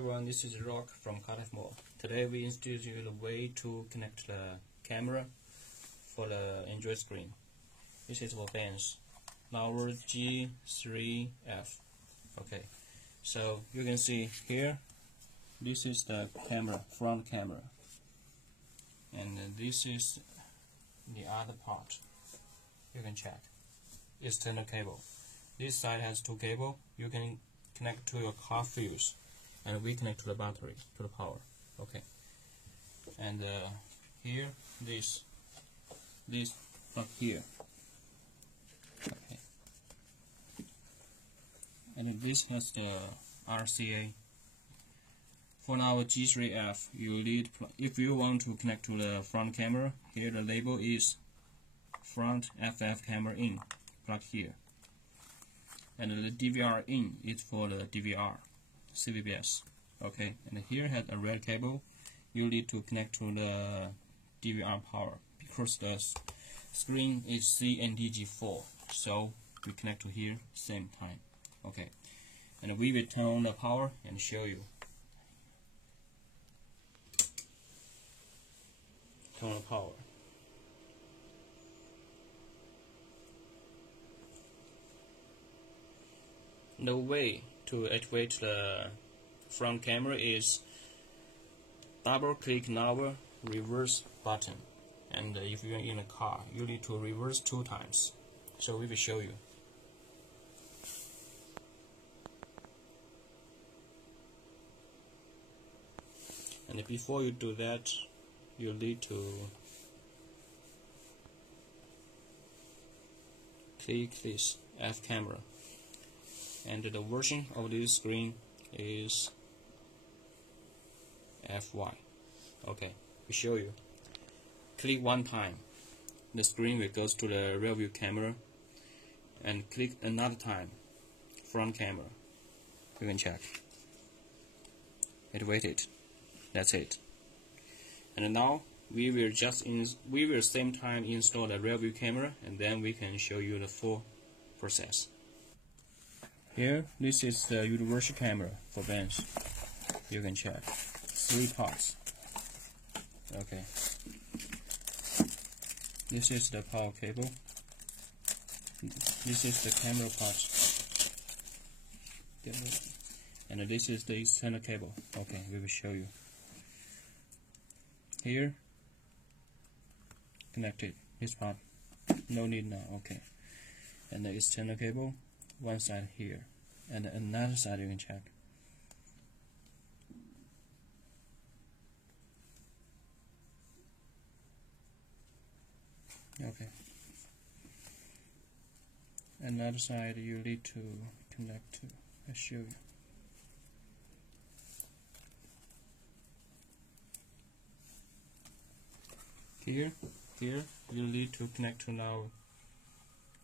everyone, this is Rock from Carlife-mall. Today we introduce you the way to connect the camera for the Android screen. This is for benz, our G3F. Okay, so you can see here, this is the camera, front camera, and this is the other part. You can check. External cable. This side has two cables. You can connect to your car fuse, and we connect to the battery, to the power. Okay, and here this from here. Okay, and this has the RCA. For our G3F, you need, if you want to connect to the front camera, here the label is front FF camera in. Plug here. And the DVR in is for the DVR, CVBS. Okay, and here has a red cable. You need to connect to the DVR power because the screen is CNDG4, so we connect to here same time. Okay, and we will turn on the power and show you. Turn on the power. The way to activate the front camera is double click on our reverse button, and if you are in a car you need to reverse 2 times, so we will show you. And before you do that, you need to click this F camera. And the version of this screen is FY. Okay, we show you. Click 1 time, the screen will go to the rear view camera, and click another time, front camera. You can check. It waited. That's it. And now we will same time install the rear view camera, and then we can show you the full process. Here, this is the universal camera for benz. You can check. 3 parts. Okay. This is the power cable. This is the camera part. And this is the external cable. Okay, we will show you. Here, connected. This part. No need now. Okay. And the external cable. One side here, and another side you can check. Okay. Another side you need to connect to. I'll show you. Here you need to connect to now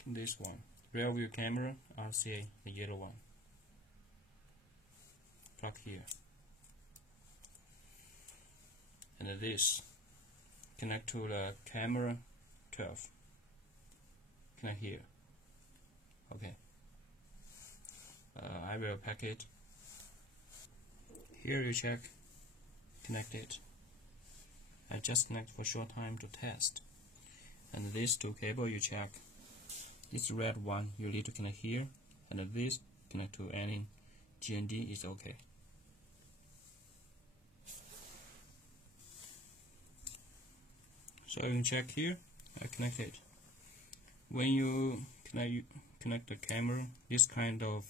this one. Rear view camera, RCA, the yellow one. Plug here. And this, connect to the camera 12. Connect here. Okay. I will pack it. Here you check, connect it. I just connect for a short time to test. And these 2 cable you check. This red one you need to connect here, and this connect to any GND is okay. So you can check here. I connect it. When you connect the camera, this kind of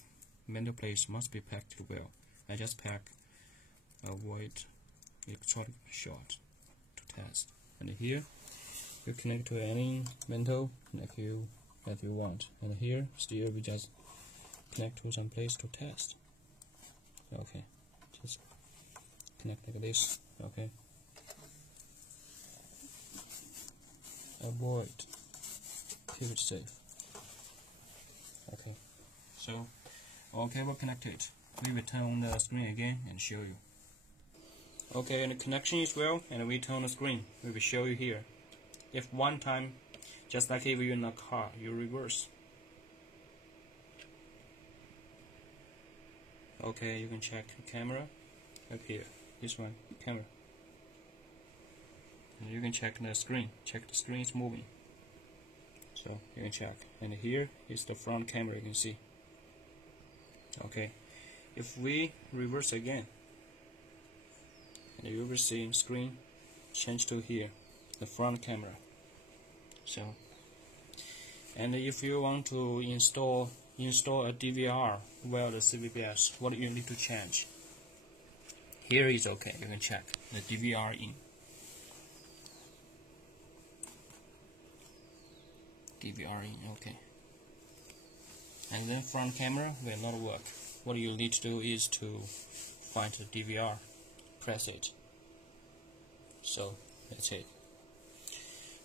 metal plates must be packed well. I just pack avoid electronic short to test. And here you connect to any metal like you want, and here still we just connect to some place to test. Okay, just connect like this. Okay, avoid, keep it safe. Okay, so all cable connected. We will turn on the screen again and show you. Okay, and the connection is well, and we turn on the screen. We will show you here. If 1 time, just like if you're in a car, you reverse. Okay, you can check the camera. up here, this one, camera. And you can check the screen. Check the screen is moving. So you can check. And here is the front camera, you can see. Okay. If we reverse again, and you will see screen change to here, the front camera. So, and if you want to install a DVR via the CVBS, what you need to change? Here is okay. You can check the DVR in. DVR in, okay. And then front camera will not work. What you need to do is to find the DVR, press it. So that's it.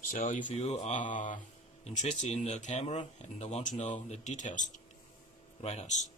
So if you are interested in the camera and want to know the details, write us.